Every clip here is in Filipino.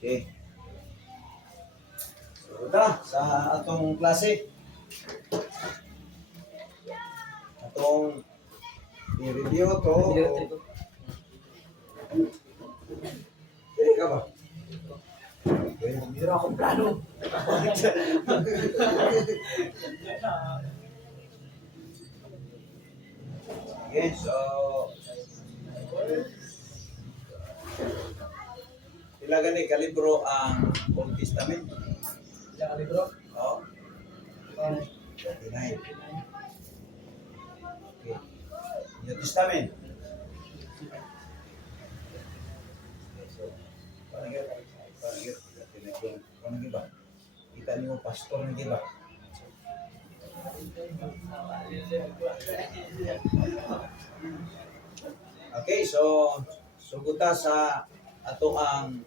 Okay. So, ito sa atong klase. Atong i-review to. Ka ba? Meron akong plano. Okay, so pila gani kalibro ang Old Testament? Ilang libro? Oh, 39. Okay. New Testament. So, paano ba? Kita niyo pastor ng giba. Okay, so suguta sa ato ang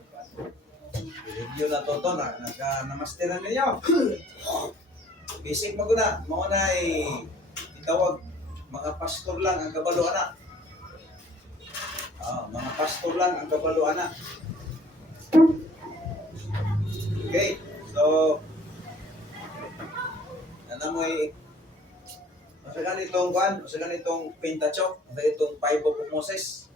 review na to na namasteran ninyo. Basic maguna, mao na itawag mga pastor lang ang kabalo ana. Mga pastor lang ang kabalo ana. Okay, so namoy masagan itong Pentateuch, itong Five Book of Moses.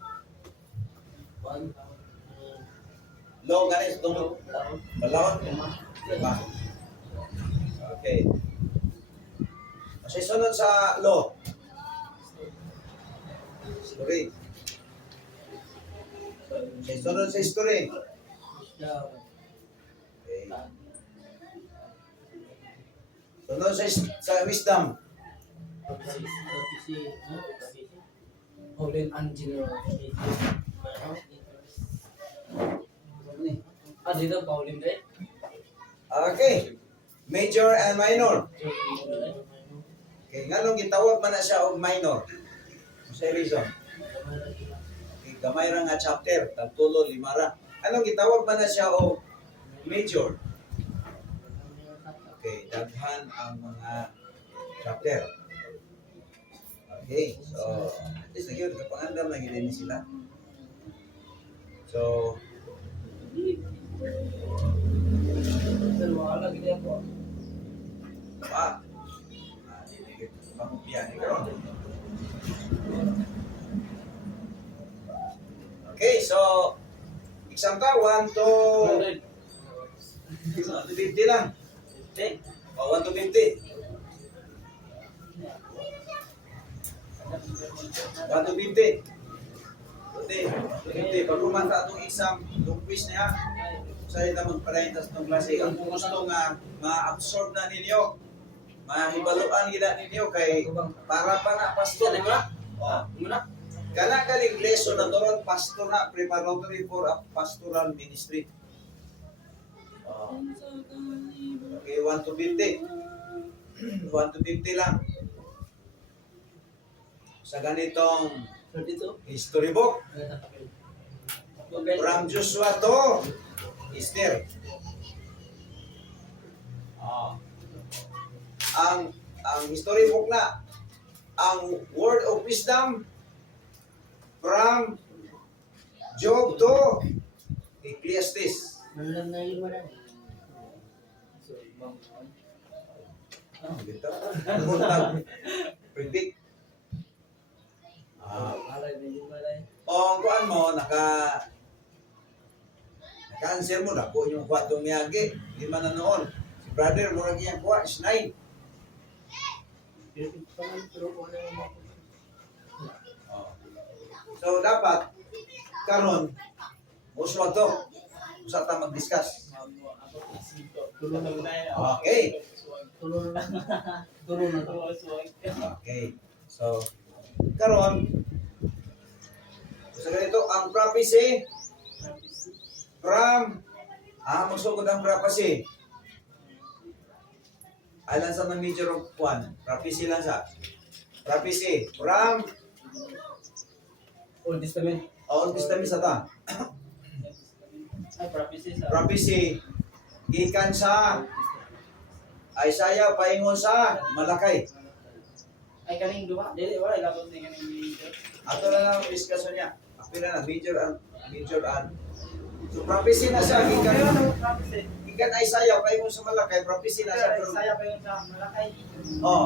Law ganis itong balawon. Diba? Okay. Kasi sunod sa law. History. Kasi sunod sa history. Okay. Sunod sa wisdom. Holy and General. Dito, Pauline din. Okay. Major and minor. Okay, nganong gitawag man na siya og minor? Sa reason. Okay, gamay ra nga chapter, tagtulo lima ra. Anong gitawag man na siya og major? Okay, daghan ang mga chapter. Okay, so at least nagyod kapangandam na gid ni sila. So Dalawa lagi dia ako. Pamupyan ni karon. Okay, so example 1 to 50 lang. Okay? 1 to 50. 1 to 50. Okay, pag kumanta itong exam, itong quiz niya, sa'yo na magparintas itong klase. Ang gusto nga, ma-absorb na ninyo, mahibaluan nila ninyo kay para pa na pastor. Kana galing lesson na doon, pastor na, preparatory for a pastoral ministry. Okay, 1 to 50. 1 to 50 lang. Sa ganitong history book, from Joshua to Esther. Ang history book na, ang word of wisdom from Job to Ecclesiastes. Predict. O kuan mo naka-answer mo na po yung kwatong miyagi. Di man na noon. Si brother mo lagi yung kuha is 9. So dapat karon uswa to. Usa ta mag-discuss. Okay. Okay. So karon sa ganito ang prophecy from magsugod ang prophecy. Alam sa mga major of one. Prophecy lang sa. Prophecy from Old Testament. Old Testament sa ta. Prophecy gikan sa Isaiah paingon sa Malakay. Ay kaning duha, dili wala ilabot ni kaning video. Ato na lang ang discussion niya. Apila na major and So prophecy na siya, Kaya gikan ano, promise eh. gikan Isaiah kay mo sa Malakay, prophecy na siya. Kaya Pero saya pa yun sa Malakay. Oh.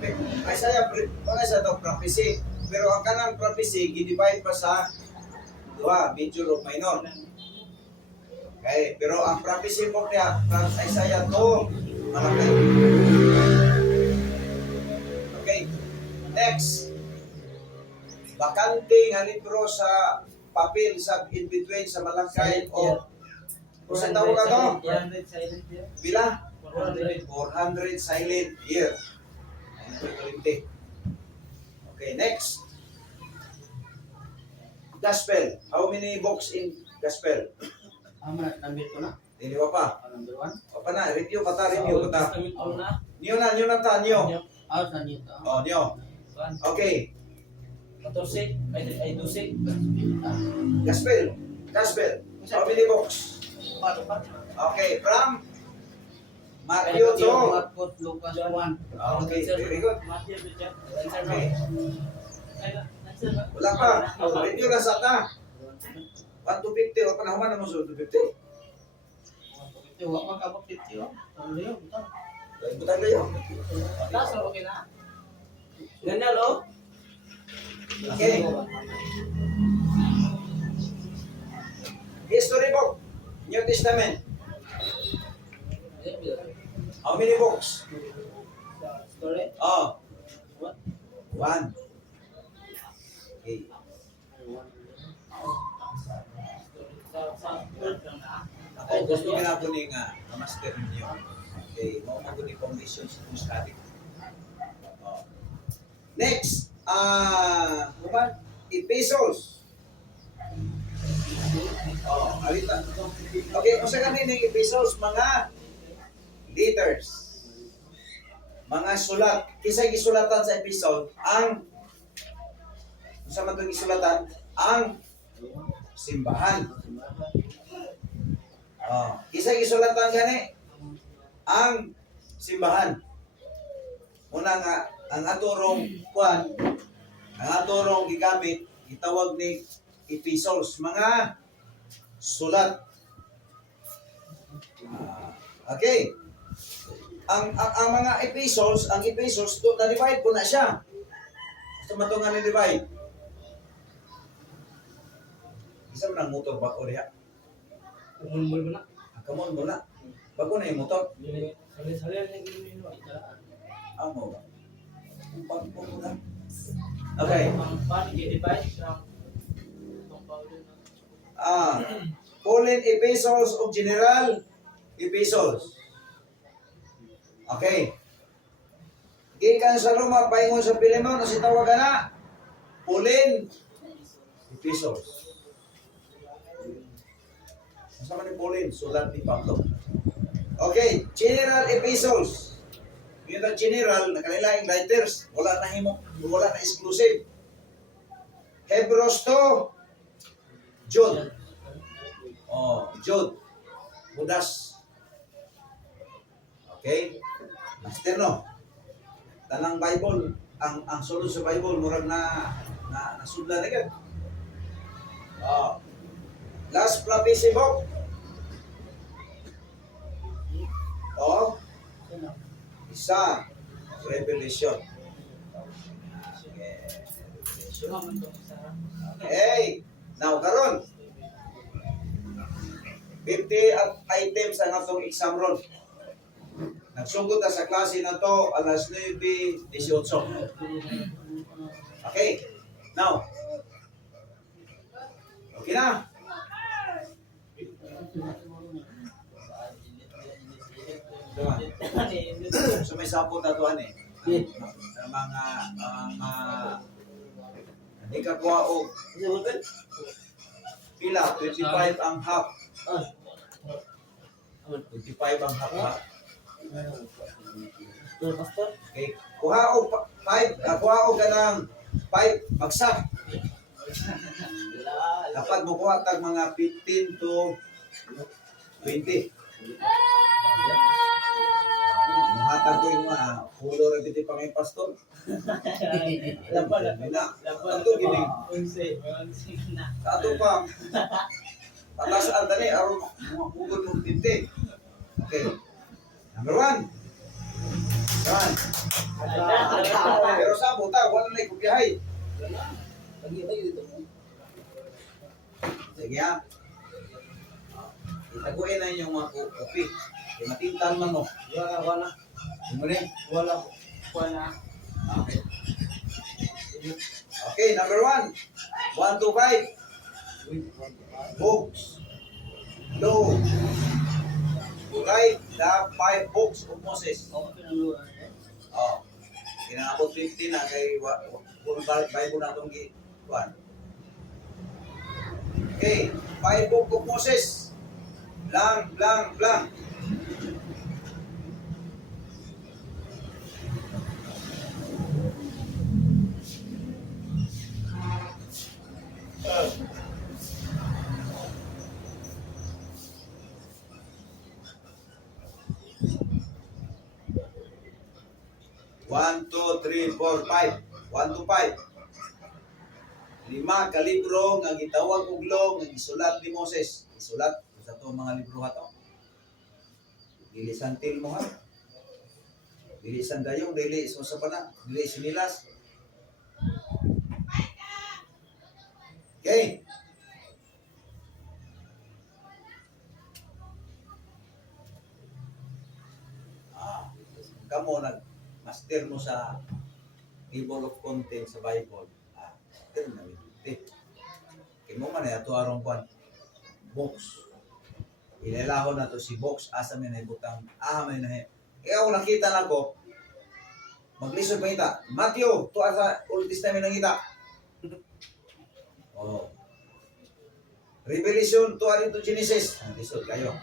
Pero, Isaiah mga sa to prophecy. Pero ang kanang prophecy gidivide pa sa duha, major o minor. Okay, pero ang prophecy po niya from Isaiah to Malakay. Okay. Next. Bakante nga libro sa papel sa in between sa Malakay o sa tawag ka to? 400 silent year. Bila? 400. 400 silent year. 920. Okay, next. Gospel. How many books in Gospel? Number ko na. Hindi ba pa? Number 1. O pa na, review pa ta, review pa ta. na. New na ta, new. Out na nito. Oh, new. Okay, 14. Ay 12. Gospel. Gospel. How many books? Okay, from Matthew to... Marcos, Lucas, Juan. Okay, very good. Matthew, Richard. Okay. Wala pa. Review na sa ta. 1 to 50, o panahuman na mo sa 250. Wala pa kapag 50. Ano yun? Butang kayo. Last, okay na. Ganyan, lo? Okay. History book. New Testament. How many books? Story? Oh, What? 1. Okay. Ako gusto ko na po nga master ninyo. Okay, mo ko ni conditions to study. Oh. Next, epistles. Oh, alita. Okay, kung sa kanina yung epistles, mga letters. Mga sulat. Kisay gisulatan sa episode, ang sa matong gisulatan, ang simbahan. Oh, kisay gisulatan gani, ang simbahan. Una nga, ang aturong kwan, ang aturong gigamit, itawag ni epistles, mga sulat. Okay. Ang mga epistles, ang epistles, na-divide po na siya. Gusto mo itong na-divide? Isa mo ng motor bako diha. Umulmul mo na. Come on, muna. Bago na yung motor. Sali-sali na yung Amo ba? Bago po muna. Okay. Ang pan, i-divide sa itong Paulo na. Pauline epistles of general epistles. Okay. Gikan sa Roma, paingon sa Pilemon, na si tawagan na, Pauline epistles. Masama ni Pauline, sulat ni Pablo. Okay, general epistles. Yung na general, nakalilaing writers, wala na himo, wala na exclusive. Hebrews to Jude. Oh, Jude. Judas. Okay? Master no. Tanang Bible, ang sulod sa Bible murag na nasudla na gyud. Oh. Last prophecy book. Oh. Isa. Revelation. Okay. Now karon 50 items ang atong exam ron. Nagsugod na sa klase na to alas 9:18. Okay. Now. Okay na. So may sapot na to ani. Mga hindi ka kuha og pila 25 ang half. 25 ang half. Okay. Kuha og 5, kuha og kanang 5 bagsak. Dapat mo kuha tag mga 15 to 20. Mahatag ko yung mga hulo rin dito pa ngayon, pastor. Ato gini. Sa ato pa. Patasaan tani, aron mga pugod ng tinti. Okay. Number 1. Yan. Pero sa buta, wala na ikupiyahay. Sige ha. Itaguin na inyong mga kopi. Kaya matintan man mo. Wala. Yung rin. Wala. Okay. Okay, number 1. 1 to 5. Books. Low. Write the 5 books of Moses. Oh. Kinangabot 15 na kay full Bible na itong gikuan. Okay, 5 book of Moses. Blank, blank, blank. One, two, three, four, 5. 1 to 5. 5 ka libro nga gitawag og law nga gisulat ni Moses. Gisulat sa to mga libro ha to. Dili santil mo ha. Dili sandayong, dili sa pana, dili sinilas. Okay. Kamo nag-master mo sa table of contents sa Bible. Pero naliliti. Kaya mo man ito arong kwan. Box. Ilalahon na to si box. Asa may naibutang. May nahi. Kaya ako nakita na ko. Maglisod pa kita. Matthew. To asa Old Testament nang kita. Oh. Revelation to to Genesis. Lisod kayo.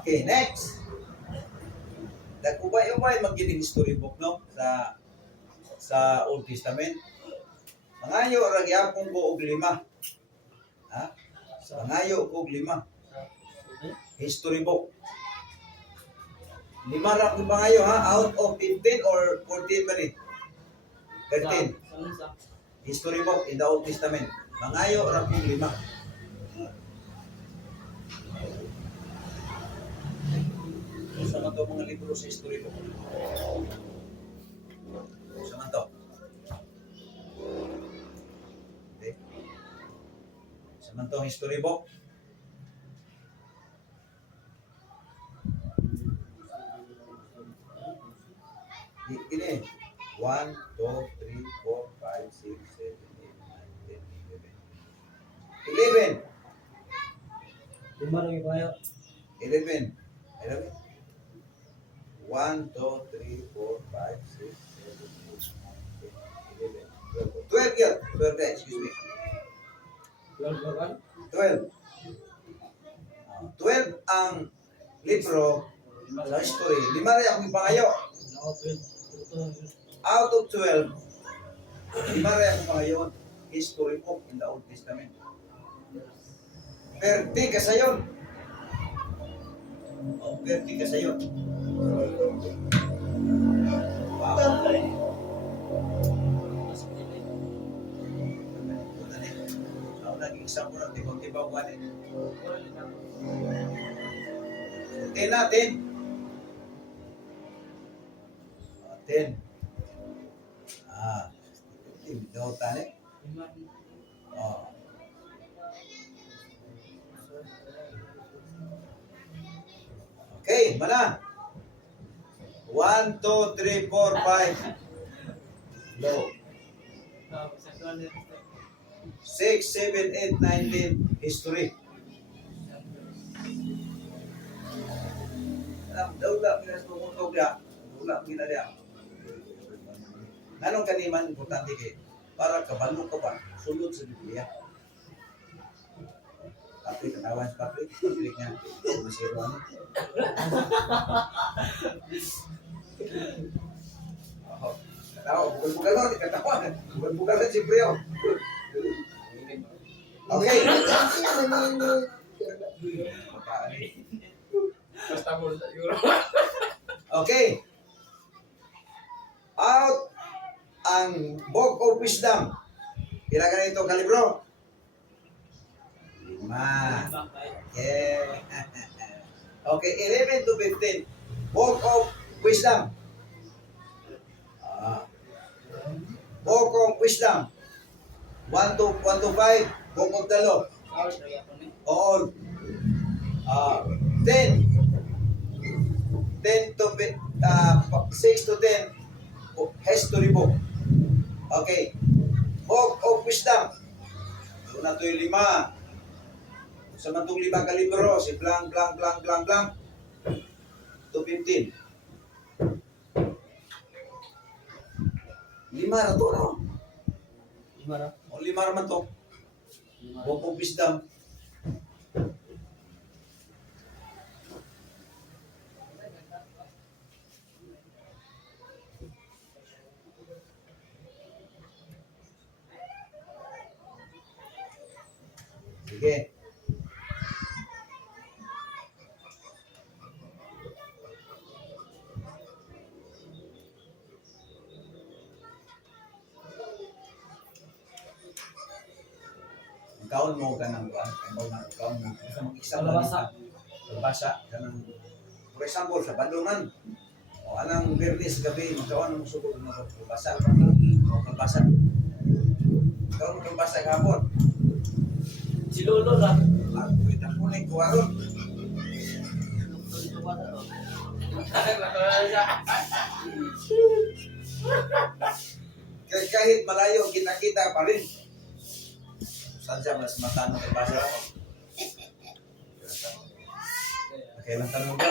Okay, next. Nagubay-ubay magiging storybook no sa Old Testament. Mangayo ra gyapon ko og 5. Ha? Mangayo ko og 5. History book. 5 ra ko pangayo ha, out of 15 or 14 ba ni? 13. History book in the Old Testament. Mangayo ra ko 5. Sa man to mga libro sa history book. Sa man to. Okay. Sa man to history book. Ini 1, 2, 3, 4, 5, 6, 7, 8, 9, 10, 11. 11. 5 lang yung kayo. 11. 11. 1, 2, 3, 4, 5, 6, 7, 8, 9, 10, 11. 12 yun. 12, excuse me. 12 ba? 12. 12 ang libro sa history. 5 rin akong ipangayo. Out of 12, 5 rin akong ipangayo. History book in the Old Testament. 30 ka sayon. 30 ka sayon. Wow. Naging isang muna, tibang-tibang wali. 10 natin. 10. Daw tani. Okay, mana? 1, 2, 3, 4, 5. Low. 6, 7, 8, 9, 10. History. Daula pinas tumutog ya. Daula ginalya. Nanong kaniman importante kay para kabalo ka ba sulod sa Biblia. Patrick, katawan si Patrick. Patrick niya. Masiro ano. Katawa, bugal-bugal lang. Katawa. Bugal-bugal lang si Brio. Okay. Okay. Out ang Book of Wisdom. Pila ganito kalibro? 5. Lima. Lima kayo. Okay. Okay, 11 to 15. Book of Wisdom. Book of Wisdom. 1 to 5. Book of the Law. Sorry, sorry ako ni. All. 10. 10 to 6 to 10. History book. Okay. Book of Wisdom. Doon na ito yung 5. Sa matong 5 ka libro, si blank, blank, blank, blank, blank. To 15. 5 na to, no? Lima ra. O 5 naman to. Book of Wisdom. Sige. Kaon mo ka ng kaon mo. Isang Kalabasa. Kalabasa ka ng, for example, sa Bandungan, o anang Bernis gabi, magkaon mo subog ng kalabasa. O kalabasa. Kaon mo kalabasa kahapon. Si Lolo ra. At wait ako na yung kuwaron. Kahit malayo, kita-kita pa rin. Saan siya mas matano kay basa ako? Kailan tanong ba?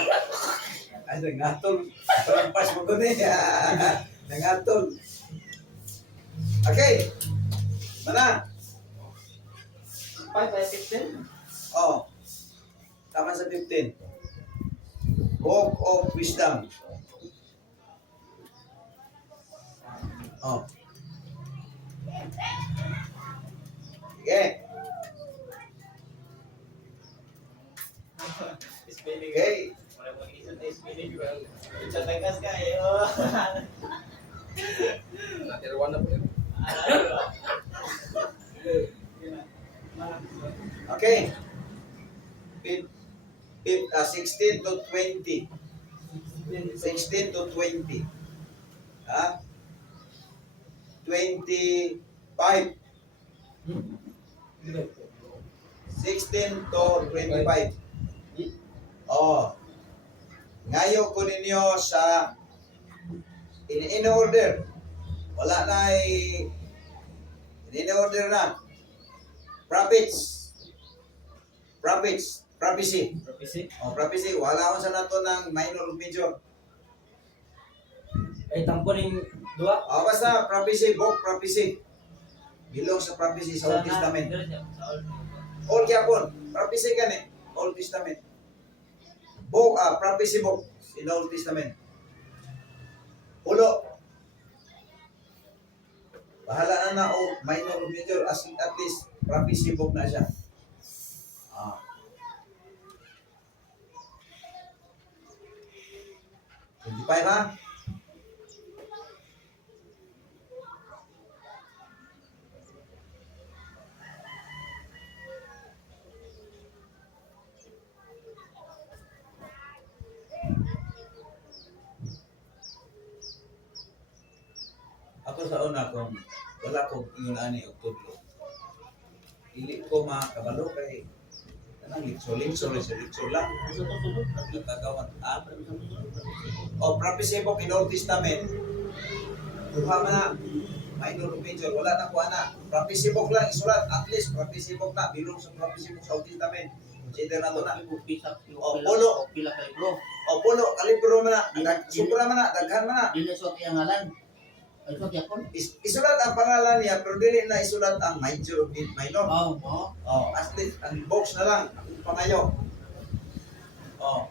Ay, nangatol. Trampas mo ko niya. Nangatol. Okay. Mana? 5 by 15. Oh. Tama sa 15. Book of Wisdom. Oh. Sige. Spelling. Okay. Wala mo isip na spelling. Sa tagas ka eh. Oh. Natirwan na po yun. Okay. 16 to 20. 16 to 20. Ha? 25. 16 to 25. Oh. Ngayon ko ninyo sa in order. Wala na in order na. Prophets. Prophecy. Prophecy. Oh, prophecy. Wala ko sa nato ng minor o major. Ay tampo ning dua. Oh, basta prophecy, book prophecy. Bilong sa prophecy sa Old Testament. Old Yapon. Prophecy ka ni. Old Testament. Book, prophecy book in Old Testament. Ulo. Bahala na o minor o major as at least prophecy book na siya. 25 ha? Ako sa una kung wala kong ingon ani og tudlo. Dili ko makabalo kay kanang litso lang. Nagkagawan. O prophecy book in Old Testament. Duha man na. Minor o major. Wala na ko ana. Prophecy book lang isulat. At least prophecy book na. Bilong sa prophecy book sa Old Testament. Consider na to na. Pulo. Pila ka libro. O pulo. Kalibro man na. Supra man na. Daghan man na. Dili suot ang ngalan. Ay suot yapon. Isulat ang pangalan niya pero dili na isulat ang major o minor. Wow, mo. Oh, at least ang box na lang ang pangayo. Oh.